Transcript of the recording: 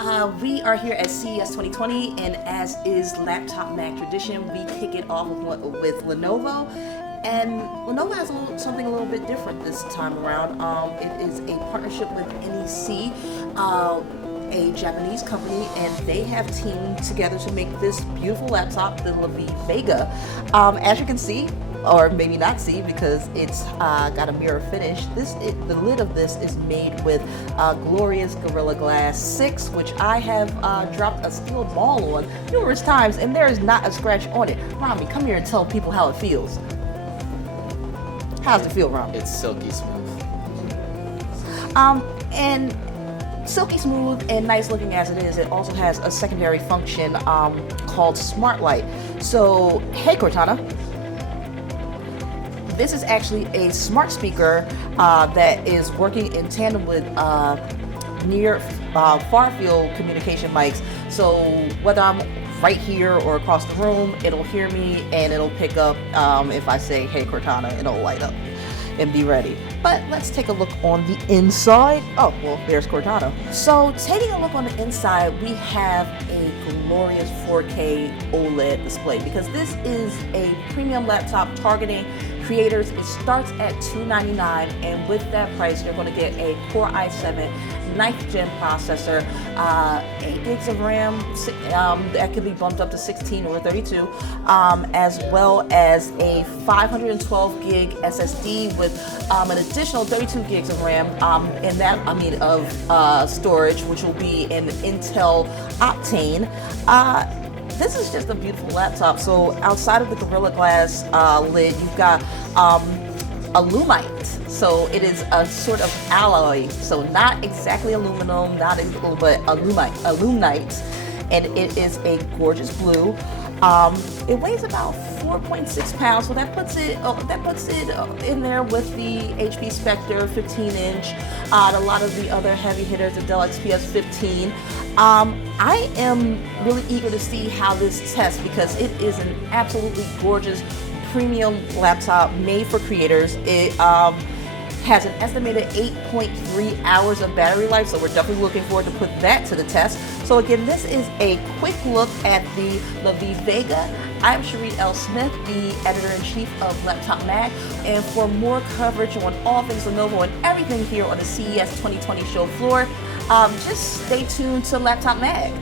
We are here at CES 2020, and as is Laptop Mag tradition, we kick it off with Lenovo. And Lenovo has something a little bit different this time around. It is a partnership with NEC, a Japanese company, and they have teamed together to make this beautiful laptop, the Lavie Vega. As you can see, or maybe not see because it's got a mirror finish. The lid of this is made with glorious Gorilla Glass 6, which I have dropped a steel ball on numerous times, and there is not a scratch on it. Rami, come here and tell people how it feels. How's it feel, Rami? It's silky smooth. And silky smooth and nice looking as it is, it also has a secondary function called Smart Light. So, hey Cortana. This is actually a smart speaker that is working in tandem with far field communication mics. So whether I'm right here or across the room, it'll hear me and it'll pick up if I say, hey Cortana, it'll light up and be ready. But let's take a look on the inside. Oh, well, there's Cortana. So taking a look on the inside, we have a glorious 4K OLED display because this is a premium laptop targeting creators. It starts at $299, and with that price, you're going to get a Core i7 9th gen processor, 8 gigs of RAM, that can be bumped up to 16 or 32, as well as a 512 gig SSD with an additional 32 gigs of RAM, of storage, which will be an Intel Optane. This is just a beautiful laptop. So outside of the Gorilla Glass lid, you've got alumite. So it is a sort of alloy. So not exactly aluminum, but alumite. And it is a gorgeous blue. It weighs about 4.6 pounds, so that puts it in there with the HP Spectre 15-inch, a lot of the other heavy hitters, the Dell XPS 15. I am really eager to see how this tests because it is an absolutely gorgeous premium laptop made for creators. It has an estimated 8.3 hours of battery life, so we're definitely looking forward to put that to the test. So again, this is a quick look at the Lavie Vega. I'm Cherie L. Smith, the editor-in-chief of Laptop Mag, and for more coverage on all things Lenovo and everything here on the CES 2020 show floor, just stay tuned to Laptop Mag.